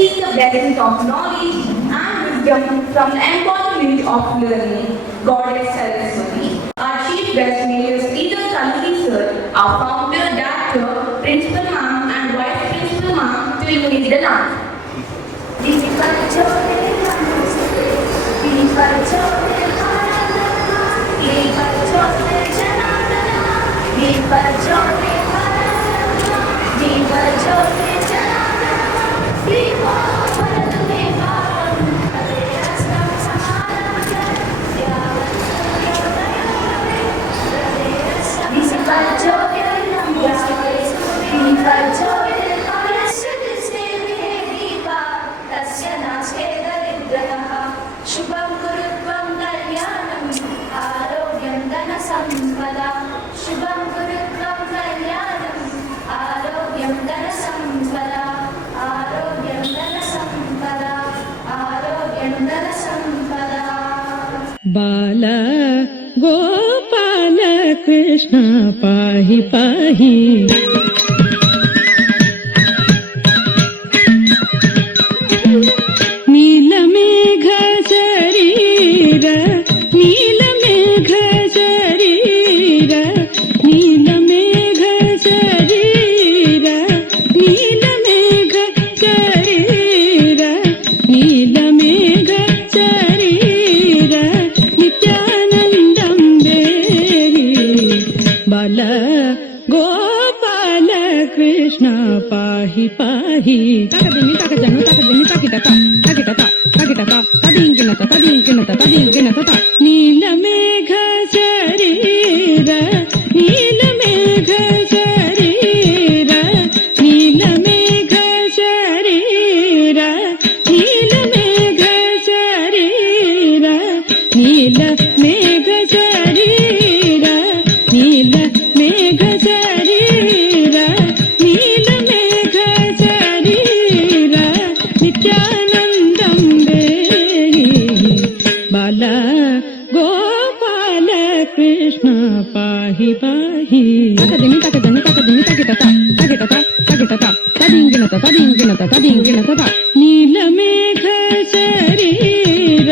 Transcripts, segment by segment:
seek the blessings of knowledge and wisdom from the embodiment of learning, Goddess Saraswati. Our chief guest, Major Sridhar Taluri sir, our founder, director, principal ma'am and vice principal ma'am, will lead the dance. बाला गोपाल कृष्ण पाहि पाहि नीलमेघ शरीर नीलमेघ शरीर नीलमेघ शरीर नीलमेघ शरीर नीलमेघ शरीर नित्यानन्दं देहि बाल गोपाल कृष्ण पाहि पाहि तकदिनि तकजनु तकदिनि तकिटता तकिटता तकिटता तदिंकिनता तदिंकिनता तदिंकिनता नीलमेघ शरीर नीलमेघ शरीर नीलमेघ शरीर नीलमेघ शरीर नीलमेघ शरीर नीलमेघ शरीर नीलमेघ शरीर नित्यानन्दं देहि बाल गोपाल कृष्ण पाहि पाहि तकदिनि तकजनु तकदिनि तकिटता तकिटता तकिटता तदिंकिनता तदिंकिनता तदिंकिनता नीलमेघ शरीर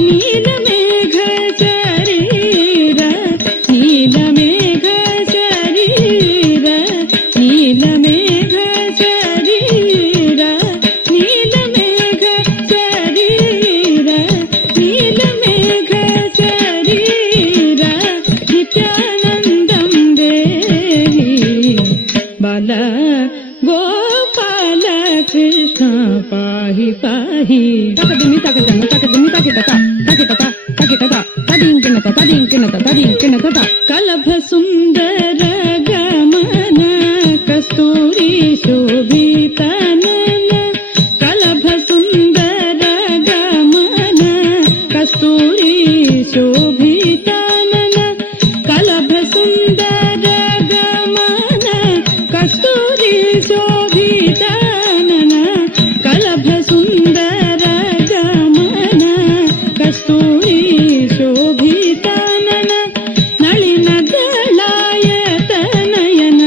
नीलमेघ शरीर नीलमेघ शरीर नीलमेघ शरीर नीलमेघ शरीर नीलमेघ शरीर नित्यानन्दं देहि बाल गोपाल कृष्ण पाहि पाहि तकदिनि तकजनु तकदिनि तकिटता तकिटता तकिटता तदिंकिनता तदिंकिनता तदिंकिनता कलभ सुन्दर गमन कस्तूरी शोभितनन कलभ सुन्दर गमन कस्तूरी शोभितनन कलभ सुन्दर गमन कस्तूरी शोभितनन कलभ सुन्दर गमन कस्तूरी शोभितनन नಳಿನ ದಳಾಯತನಯನ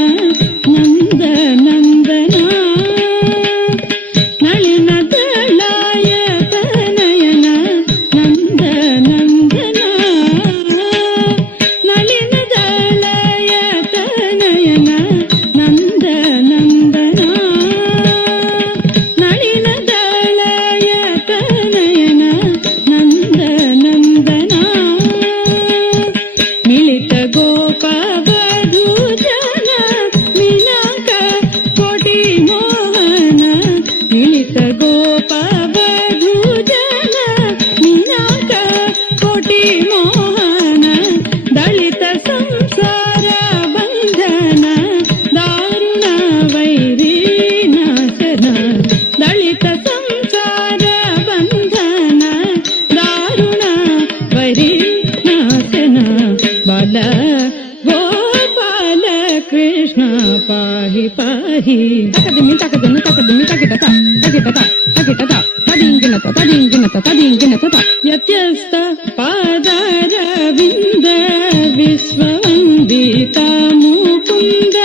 ನಂದ ನಂದನ ನಳಿನ ದಳಾಯತನಯನ ನಂದ ನಂದನ ನಳಿನ ದಳಾಯತನಯನ ನಂದ ನಂದನ ನಳಿನ ದಳಾಯತನಯನ ನಂದ ನಂದನ ಮಿಳಿತ ಗೋಪ ವಧೂಜನ ಮಿನಾಕ ಕೋಟಿ ಮೋಹನ ಮಿಳಿತ ಗೋಪ ವಧೂಜನ ಮಿನಾಕ ಕೋಟಿ ಮೋಹನ ದಳಿತ ಸಂಸಾರ ಬಂಧನ ದಾರುಣ ವೈರಿ ನಾಶನ ದಳಿತ ಸಂಸಾರ ಬಂಧನ ದಾರುಣ ವೈರಿ ನಾಶನ ಬಾಲ ಗೋಪಾಲ कृष्ण पाहि पाहि तकदिनि तकजनु तकदिनि तकिटता तकिटता तकिटता तदिंकिनता तदिंकिनता तदिंकिनता यत्यस्त पादारविन्द विश्ववन्दिता मुकुन्द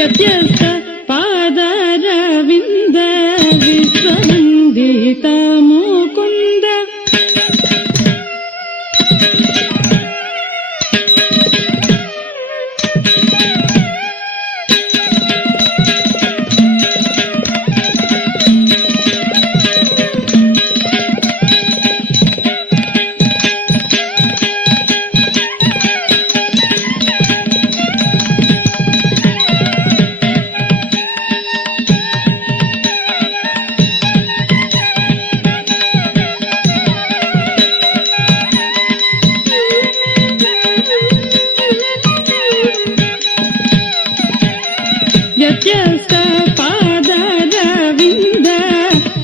यत्यस्त पादारविन्द विश्ववन्दिता ವಂದಿತ ಮುಕುಂದ ವ್ಯತ್ಯಸ್ತ ಪಾದರವಿಂದ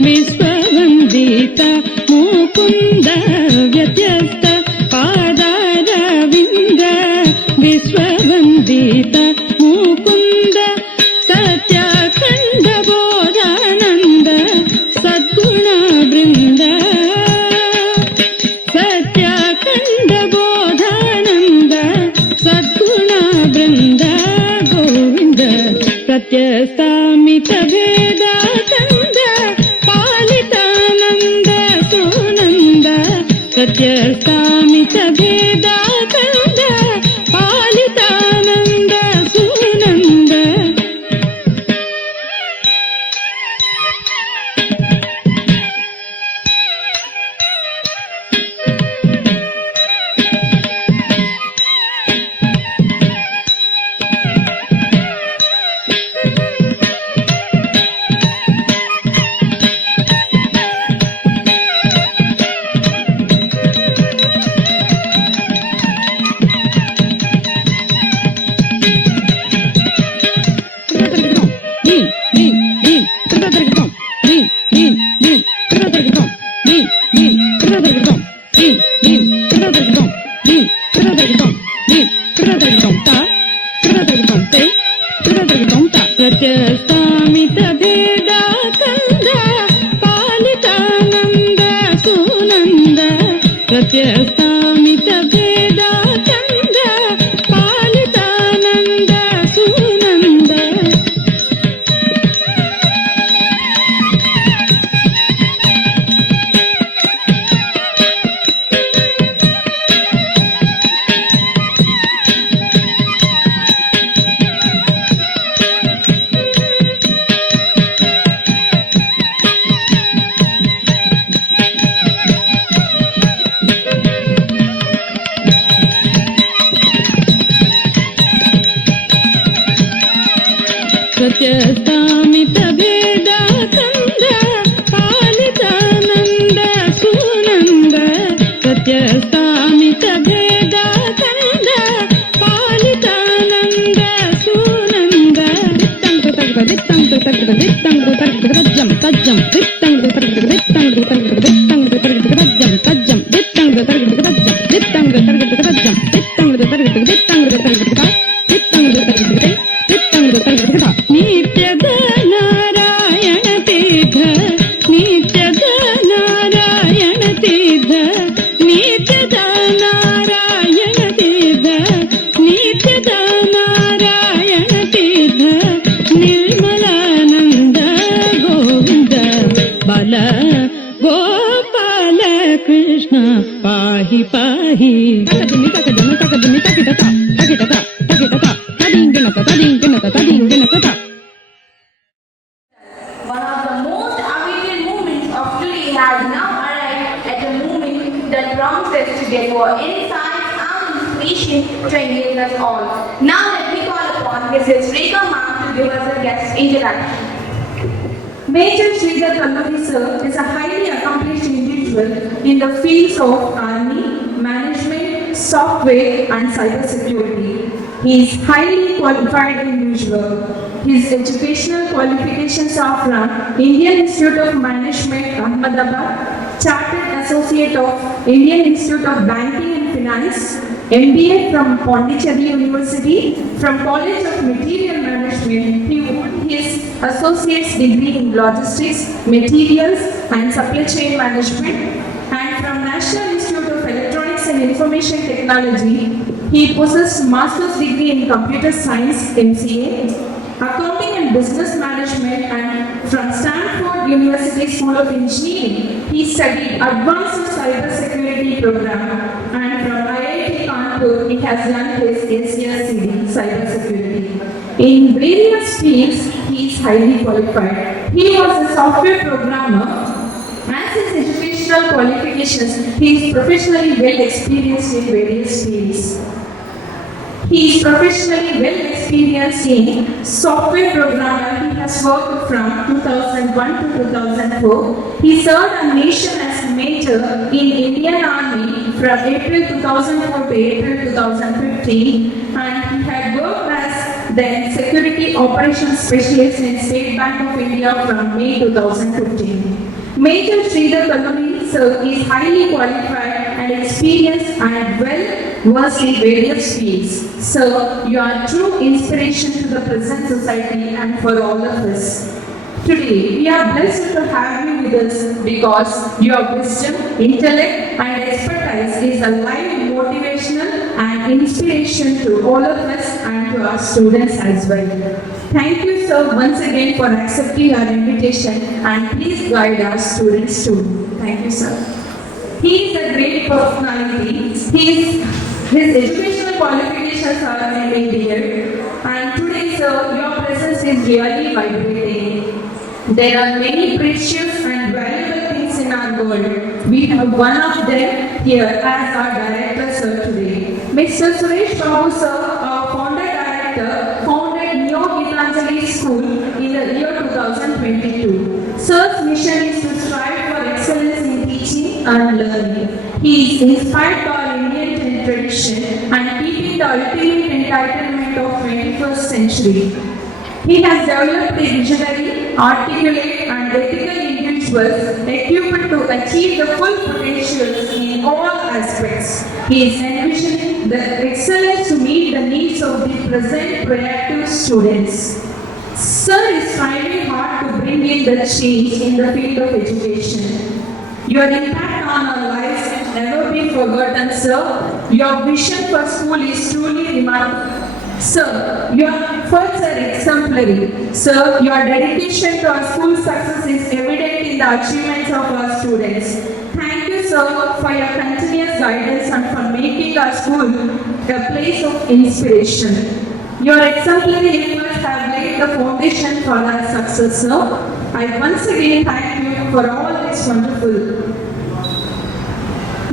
ವಿಶ್ವವಂದಿತ ಮುಕುಂದ ವ್ಯತ್ಯಸ್ತ ಪಾದರವಿಂದ ವಿಶ್ವವಂದಿತ ಮುಕುಂದ ಸತ್ಯಖಂಡ ಬೋಧಾನಂದ ಸದ್ಗುಣ ಬೃಂದ ಸತ್ಯಖಂಡ ಬೋಧಾನಂದ ಸದ್ಗುಣ ಬೃಂದ ಗೋವಿಂದ ಸತ್ಯಸ್ಥಾಮಿತ ಭೇದ ಕಂದ ಪಾಲಿತಾನಂದ ಸುನಂದ ಸತ್ಯಸ್ಥಾಮಿತ ಭೇದ ಕಂದ ಪಾಲಿತಾನಂದ ಸುನಂದ ಸತ್ಯಸ್ಥಾಮಿತ ಭೇದ ಕಂದ ಪಾಲಿತಾನಂದ ಸುನಂದ ಸತ್ಯಸ್ಥಾಮಿತ ಭೇದ ಕಂದ ಪಾಲಿತಾನಂದ ಸುನಂದ ಸತ್ಯಸ್ಥಾಮಿತ ಭೇದ ಕಂದ ಪಾಲಿತಾನಂದ ಸುನಂದ ಸತ್ಯಸ್ಥಾಮಿತ ಭೇದ ಕಂದ ಪಾಲಿತಾನಂದ ಸುನಂದ ದಿತ್ತಂಗ ತಜ್ಜಂ ತಜ್ಜಂ ದಿತ್ತಂಗ ದಿತ್ತಂಗ ದಿತ್ತಂಗ ತಜ್ಜಂ ತಜ್ಜಂ ದಿತ್ತಂಗ ತಜ್ಜಂ ದಿತ್ತಂಗ ತಜ್ಜಂ ದಿತ್ತಂಗ ದಿತ್ತಂಗ ನಿತ್ಯದ ನಾರಾಯಣ ತೀರ್ಥ ನಿತ್ಯದ ನಾರಾಯಣ ತೀರ್ಥ ನಿತ್ಯದ ನಾರಾಯಣ ತೀರ್ಥ ನಿತ್ಯದ ನಾರಾಯಣ ತೀರ್ಥ ನಿರ್ಮಲಾನಂದ ಗೋವಿಂದ ಬಲ ಗೋಪಾಲ ಕೃಷ್ಣ ಪಾಹಿ ಪಾಹಿ ತಕದಿಮಿ ತಕದನು ತಕದಿಮಿ ತಕಿಟತ ತಕಿಟತ ತಕಿಟತ ತದಿಂಗಿಣತ ತದಿಂಗಿಣತ ತದಿಂಗಿಣತ ತ One of the most awaited moments of today has now arrived at a moment that prompts us to get more insights and inspiration to engage us all. Now let me call upon Mrs. Rekha Ma'am to give us a guest introduction. Major Sridhar Kalluri sir is a highly accomplished individual in the fields of army, management, software and cybersecurity. He is highly qualified individual. His educational qualifications are from Indian Institute of Management, Ahmedabad, Chartered Associate of Indian Institute of Banking and Finance, MBA from Pondicherry University, from College of Material Management. He won his associate's degree in logistics, materials and supply chain management, and from National Institute of Electronics and Information Technology, he possessed master's degree in computer science, MCA, accounting and business management, and from Stanford University School of Engineering, he studied Advanced Cyber Security Program, and from IIT Kanpur, he has done his SCRCD Cyber Security. In various fields, he is highly qualified. He was a software programmer. As his educational qualifications, he is professionally well experienced in various fields. He is professionally well experienced in software programmer. He has worked from 2001 to 2004. He served a nation as major in Indian Army from April 2004 to April 2015, and he had worked as then Security Operations Specialist in State Bank of India from May 2015. Major Sridhar Kalluri sir is highly qualified and experienced and well versed in various fields. Sir, you are true inspiration to the present society and for all of us. Today, we are blessed to have you with us because your wisdom, intellect and expertise is a live motivational and inspiration to all of us and to our students as well. Thank you, sir, once again for accepting our invitation, and please guide our students too. Thank you, sir. He is a great personality. His educational qualifications are MBA, and today, sir, your presence is really vibrating. There are many precious and valuable things in our world. We have one of them here as our director, sir, today. Mr. Suresh Babu, sir, our founder director, founded Neo Gitanjali School in the year 2022. Sir's mission is to strive for excellence in teaching and learning. He is inspired by our Indian tradition and keeping the ultimate entitlement of 21st century. He has developed a visionary, articulate and ethical individuals equipped to achieve the full potentials in all aspects. He is envisioning the excellence to meet the needs of the present proactive students. Sir is striving hard to bring in the change in the field of education. Your impact on our lives will never be forgotten, sir. Your vision for school is truly remarkable. Sir, your efforts are exemplary. Sir, your dedication to our school success is evident in the achievements of our students. Thank you, sir, for your continuous guidance and for making our school a place of inspiration. Your exemplary efforts have laid the foundation for our success, sir. I once again thank you for all this wonderful.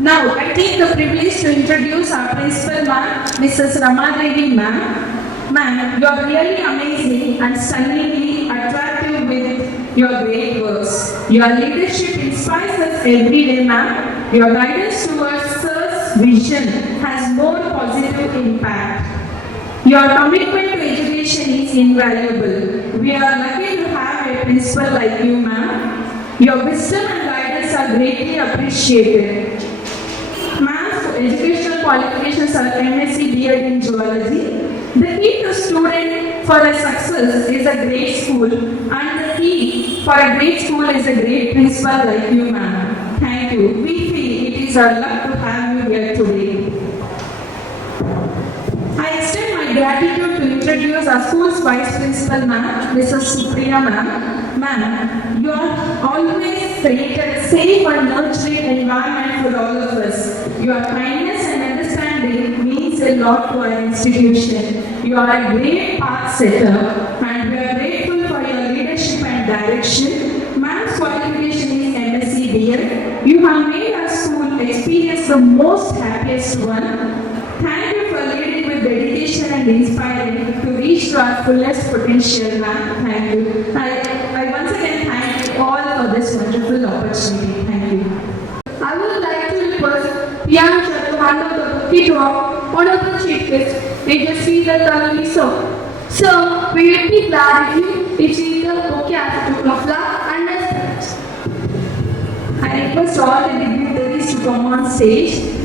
Now, I take the privilege to introduce our principal ma'am, Mrs. Ramadevi ma'am. Ma'am, you are really amazing and stunningly attractive with your great works. Your leadership inspires us every day, ma'am. Your guidance towards Sir's vision has more positive impact. Your commitment to education is invaluable. We are lucky to have a principal like you, ma'am. Your wisdom and guidance are greatly appreciated. Ma'am's educational qualifications are MSc B.Ed in Zoology. The key to student for a success is a great school, and the key for a great school is a great principal like you, ma'am. Thank you. We feel it is our luck to have you here today. I extend my gratitude to introduce our school's vice principal, ma'am, Mrs. Supriya ma'am. Ma'am, you are always created a safe and nurturing environment for all of us. Your kindness and understanding means a lot to our institution. You are a great path setter, and we are grateful for your leadership and direction. Ma'am's qualification is MSc B.Ed. You have made our school experience the most happiest one. Thank you for leading with dedication and inspiring to reach to our fullest potential, ma'am. Thank you. I once again thank you all for this wonderful opportunity. Thank you. I would like to request Priyanka to hand over the bouquet to our honorable chief guest, Major Sridhar Kalluri sir. Sir, we will be glad if you receive the bouquet as a token of love and respect. I request all the dignitaries to come on stage.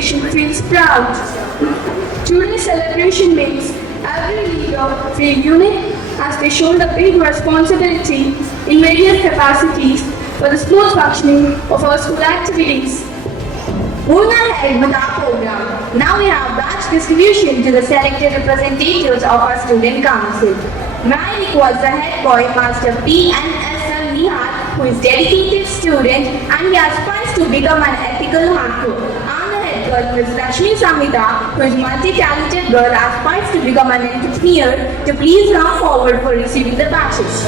organization feels proud. Today's celebration makes every leader feel unique as they shoulder big responsibility in various capacities for the smooth functioning of our school activities. Moving ahead with our program, now we have batch distribution to the selected representatives of our student council. May I request the head boy, Master P. and S. M. Nihal, who is dedicated student and he aspires to become an ethical hacker. And the head girl, Ms. Lakshmi Samhita, who is multi-talented girl, aspires to become an entrepreneur, to please come forward for receiving the batches.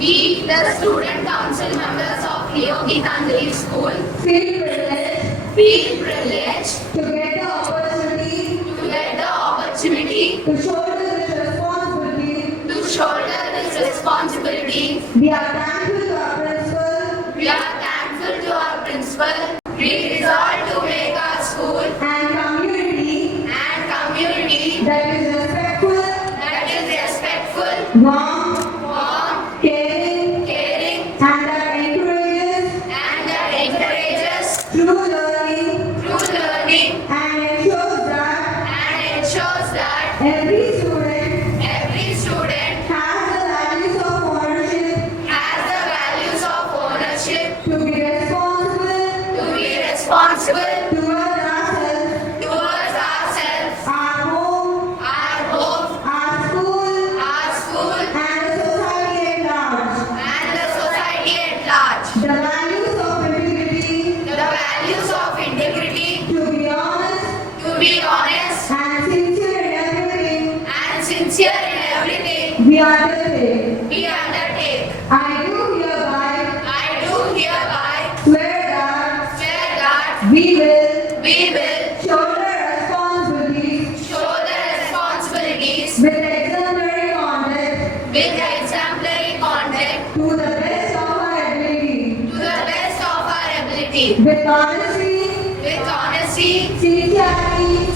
We, the student council members of Leo Gitanjali School, feel privileged feel privileged to get the opportunity to get the opportunity to shoulder this responsibility. to shoulder this responsibility. We are thankful to our principal We are thankful to our principal. We resolve to make our school and community that is respectful, warm, warm, caring, caring, and that encourages true learning and ensures that every student has the values of ownership to be responsible towards ourselves, our home, our school, and the society at large. The values of integrity, to be honest, and sincere in everything we undertake. I do hereby swear that we will shoulder responsibilities with exemplary conduct to the best of our ability, with honesty, sincerity,